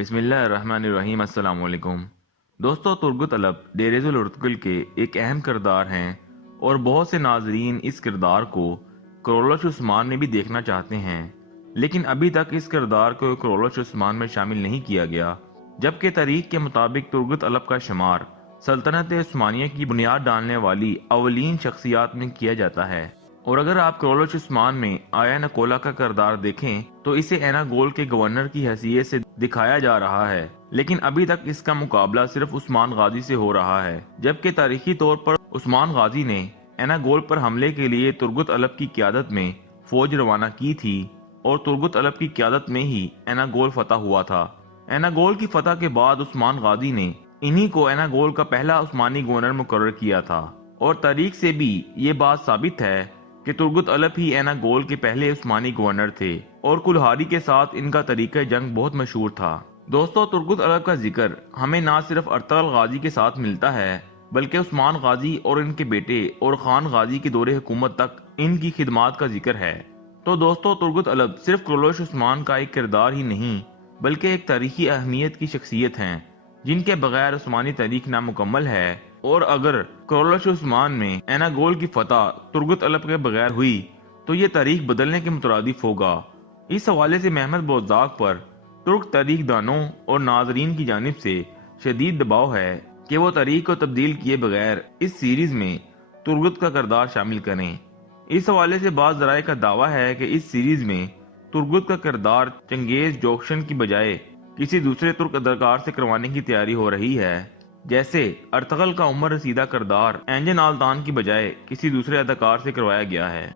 بسم اللہ الرحمن الرحیم۔ السلام علیکم دوستو، ترگت الب ڈیرز الارتگل کے ایک اہم کردار ہیں اور بہت سے ناظرین اس کردار کو کرولش عثمان میں بھی دیکھنا چاہتے ہیں، لیکن ابھی تک اس کردار کو کرولش عثمان میں شامل نہیں کیا گیا، جبکہ تاریخ کے مطابق ترگت الب کا شمار سلطنت عثمانیہ کی بنیاد ڈالنے والی اولین شخصیات میں کیا جاتا ہے۔ اور اگر آپ کرولش عثمان میں آیا نکولا کا کردار دیکھیں تو اسے اینا گول کے گورنر کی حیثیت سے دکھایا جا رہا ہے، لیکن ابھی تک اس کا مقابلہ صرف عثمان غازی سے ہو رہا ہے، جبکہ تاریخی طور پر عثمان غازی نے اینا گول پر حملے کے لیے ترگت الب کی قیادت میں فوج روانہ کی تھی اور ترگت الب کی قیادت میں ہی اینا گول فتح ہوا تھا۔ اینا گول کی فتح کے بعد عثمان غازی نے انہی کو اینا گول کا پہلا عثمانی گورنر مقرر کیا تھا، اور تاریخ سے بھی یہ بات ثابت ہے کہ ترگت الب ہی اینا گول کے پہلے عثمانی گورنر تھے، اور کلہاری کے ساتھ ان کا طریقہ جنگ بہت مشہور تھا۔ دوستو، ترگت الب کا ذکر ہمیں نہ صرف ارطغرل غازی کے ساتھ ملتا ہے بلکہ عثمان غازی اور ان کے بیٹے اور خان غازی کے دور حکومت تک ان کی خدمات کا ذکر ہے۔ تو دوستو، ترگت الب صرف کرولش عثمان کا ایک کردار ہی نہیں بلکہ ایک تاریخی اہمیت کی شخصیت ہیں جن کے بغیر عثمانی تاریخ نامکمل ہے، اور اگر کرولش عثمان میں اینا گول کی فتح ترگت الب کے بغیر ہوئی تو یہ تاریخ بدلنے کے مترادف ہوگا۔ اس حوالے سے محمد بوزداغ پر ترک تاریخ دانوں اور ناظرین کی جانب سے شدید دباؤ ہے کہ وہ تاریخ کو تبدیل کیے بغیر اس سیریز میں ترگت کا کردار شامل کریں۔ اس حوالے سے بعض ذرائع کا دعویٰ ہے کہ اس سیریز میں ترگت کا کردار چنگیز جوکشن کی بجائے کسی دوسرے ترک اداکار سے کروانے کی تیاری ہو رہی ہے، جیسے ارطغرل کا عمر رسیدہ کردار اینجن آلتان کی بجائے کسی دوسرے اداکار سے کروایا گیا ہے۔